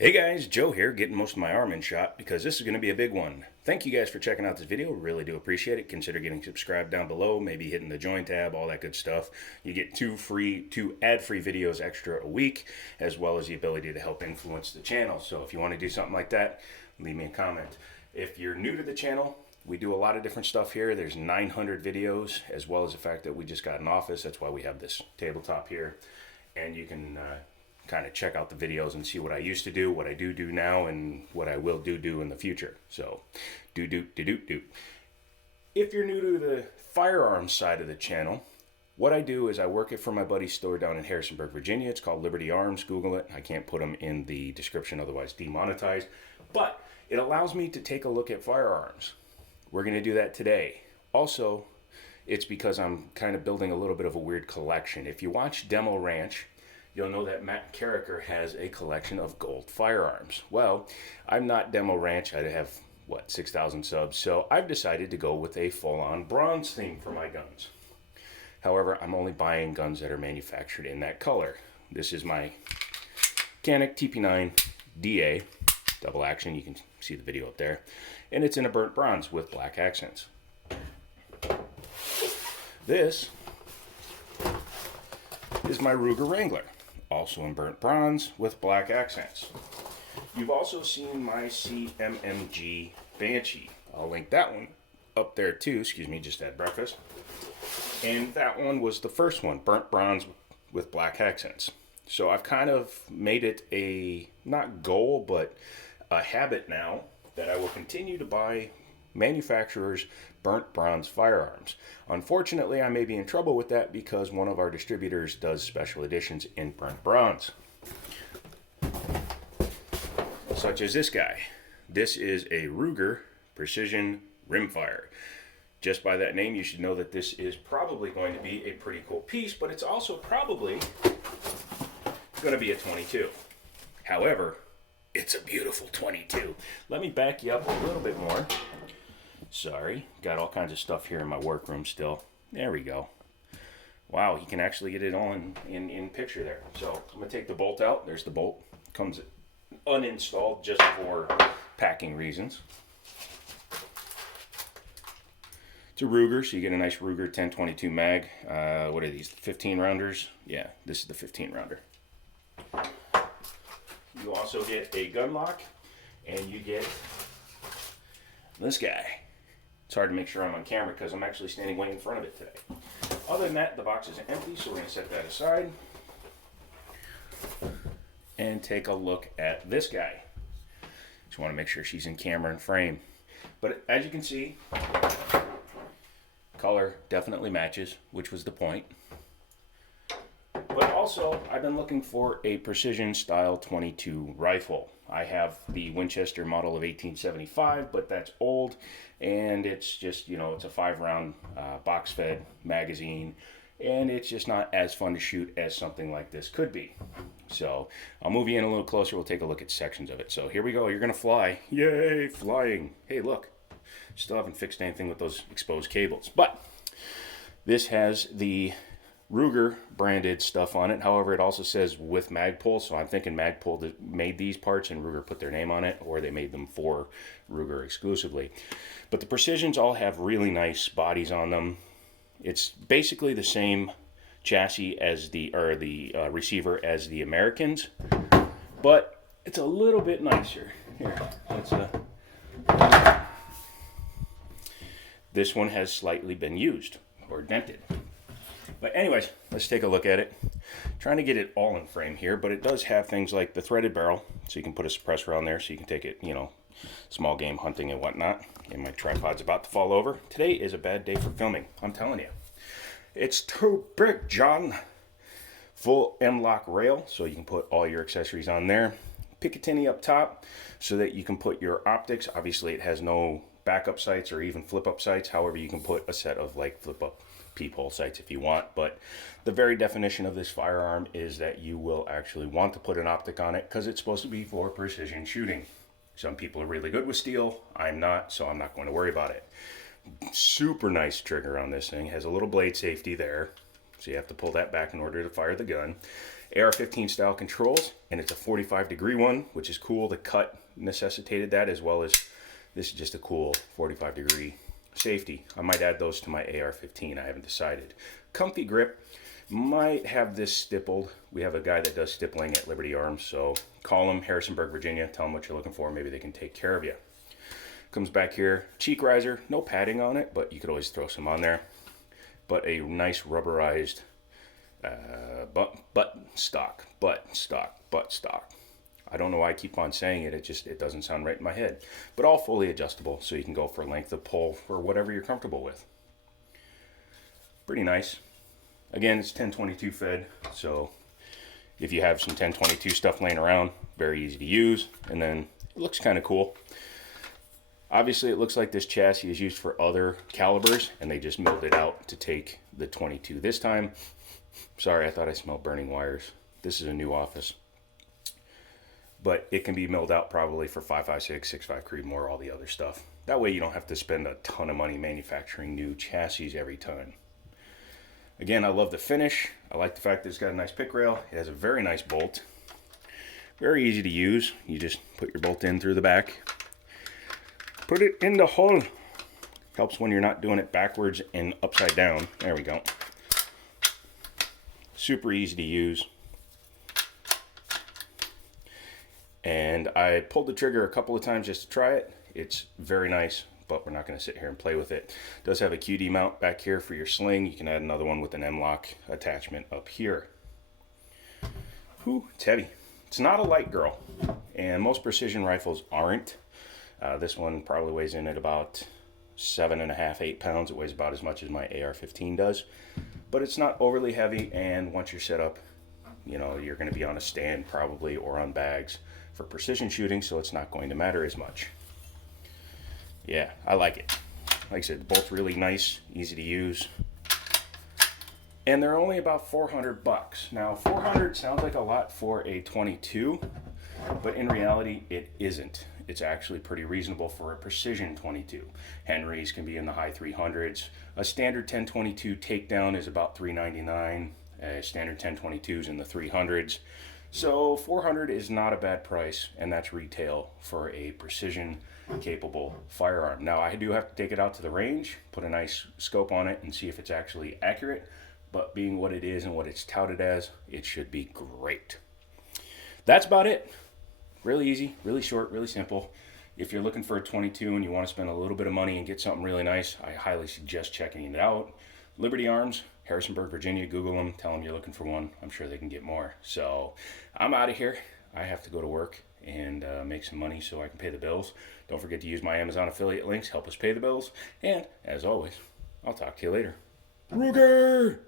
Hey guys, Joe here, getting most of my arm in shot because this is going to be a big one. Thank you guys for checking out this video, really do appreciate it. Consider getting subscribed down below, maybe hitting the join tab, all that good stuff. You get two ad-free videos extra a week, as well as the ability to help influence the channel. So if you want to do something like that, leave me a comment. If you're new to the channel, we do a lot of different stuff here. There's 900 videos, as well as the fact that we just got an office. That's why we have this tabletop here. And you can kind of check out the videos and see what I used to do, what I do now, and what I will do in the future. So, do. If you're new to the firearms side of the channel, what I do is I work it for my buddy's store down in Harrisonburg, Virginia. It's called Liberty Arms. Google it. I can't put them in the description, otherwise demonetized. But it allows me to take a look at firearms. We're going to do that today. Also, it's because I'm kind of building a little bit of a weird collection. If you watch Demo Ranch, you'll know that Matt Carricker has a collection of gold firearms. Well, I'm not Demo Ranch. I have, 6,000 subs. So I've decided to go with a full-on bronze theme for my guns. However, I'm only buying guns that are manufactured in that color. This is my Canik TP9 DA, double action. You can see the video up there. And it's in a burnt bronze with black accents. This is my Ruger Wrangler, also in burnt bronze with black accents. You've also seen my CMMG Banshee. I'll link that one up there too. Excuse me, just had breakfast. And that one was the first one, burnt bronze with black accents. So I've kind of made it a, not goal, but a habit now that I will continue to buy manufacturers' burnt bronze firearms. Unfortunately, I may be in trouble with that because one of our distributors does special editions in burnt bronze. Such as this guy. This is a Ruger Precision Rimfire. Just by that name, you should know that this is probably going to be a pretty cool piece, but it's also probably going to be a 22. However, it's a beautiful 22. Let me back you up a little bit more. Sorry, got all kinds of stuff here in my workroom still. There we go. Wow, you can actually get it all in picture there. So I'm going to take the bolt out. There's the bolt. Comes uninstalled just for packing reasons. It's a Ruger, so you get a nice Ruger 1022 mag. What are these, 15 rounders? Yeah, this is the 15 rounder. You also get a gun lock, and you get this guy. It's hard to make sure I'm on camera because I'm actually standing way in front of it today. Other than that, the box is empty, so we're going to set that aside and take a look at this guy. Just want to make sure she's in camera and frame. But as you can see, color definitely matches, which was the point. But also, I've been looking for a precision style 22 rifle. I have the Winchester model of 1875, but that's old, and it's just, it's a 5-round box-fed magazine, and it's just not as fun to shoot as something like this could be. So I'll move you in a little closer. We'll take a look at sections of it. So here we go. You're going to fly. Yay, flying. Hey, look. Still haven't fixed anything with those exposed cables. But this has the Ruger branded stuff on it. However, it also says with Magpul, so I'm thinking Magpul made these parts and Ruger put their name on it, or they made them for Ruger exclusively. But the Precisions all have really nice bodies on them. It's basically the same chassis as the receiver as the Americans, but it's a little bit nicer. Here, this one has slightly been used or dented. But anyways, let's take a look at it. Trying to get it all in frame here, but it does have things like the threaded barrel, so you can put a suppressor on there so you can take it, small game hunting and whatnot. And my tripod's about to fall over. Today is a bad day for filming, I'm telling you. It's too big, John. Full M-LOK rail, so you can put all your accessories on there. Picatinny up top, so that you can put your optics. Obviously, it has no backup sights or even flip-up sights. However, you can put a set of flip-up peephole sights if you want, but the very definition of this firearm is that you will actually want to put an optic on it because it's supposed to be for precision shooting. Some people are really good with steel. I'm not, so I'm not going to worry about it. Super nice trigger on this thing. It has a little blade safety there, so you have to pull that back in order to fire the gun. AR-15 style controls, and it's a 45-degree one, which is cool. The cut necessitated that, as well as this is just a cool 45-degree safety. I might add those to my AR-15. I haven't decided. Comfy grip. Might have this stippled. We have a guy that does stippling at Liberty Arms, so call them, Harrisonburg, Virginia. Tell them what you're looking for. Maybe they can take care of you. Comes back here. Cheek riser. No padding on it, but you could always throw some on there. But a nice rubberized butt stock. I don't know why I keep on saying it. It doesn't sound right in my head. But all fully adjustable, so you can go for length of pull for whatever you're comfortable with. Pretty nice. Again, it's 1022 fed, so if you have some 1022 stuff laying around, very easy to use, and then it looks kind of cool. Obviously, it looks like this chassis is used for other calibers, and they just milled it out to take the 22 this time. Sorry, I thought I smelled burning wires. This is a new office. But it can be milled out probably for 5.56, 6.5 Creedmoor, all the other stuff. That way you don't have to spend a ton of money manufacturing new chassis every time. Again, I love the finish. I like the fact that it's got a nice pick rail. It has a very nice bolt. Very easy to use. You just put your bolt in through the back. Put it in the hole. Helps when you're not doing it backwards and upside down. There we go. Super easy to use. And I pulled the trigger a couple of times just to try it. It's very nice, but we're not going to sit here and play with it. It does have a QD mount back here for your sling. You can add another one with an M-LOK attachment up here. Whew, it's heavy. It's not a light girl, and most precision rifles aren't. This one probably weighs in at about 7.5, 8 pounds. It weighs about as much as my AR-15 does, but it's not overly heavy, and once you're set up, you know, you're going to be on a stand probably or on bags for precision shooting, so it's not going to matter as much. Yeah, I like it. Like I said, the bolt's really nice, easy to use. And they're only about $400. Now, $400 sounds like a lot for a 22, but in reality, it isn't. It's actually pretty reasonable for a precision 22. Henry's can be in the high 300s. A standard 1022 takedown is about $399. Standard 1022s in the 300s. So $400 is not a bad price, and that's retail for a precision capable firearm. Now, I do have to take it out to the range, put a nice scope on it, and see if it's actually accurate. But being what it is and what it's touted as, it should be great. That's about it. Really easy, really short, really simple. If you're looking for a 22 and you want to spend a little bit of money and get something really nice, I highly suggest checking it out. Liberty Arms, Harrisonburg, Virginia. Google them, tell them you're looking for one. I'm sure they can get more. So I'm out of here. I have to go to work and make some money so I can pay the bills. Don't forget to use my Amazon affiliate links. Help us pay the bills. And as always, I'll talk to you later. Ruger!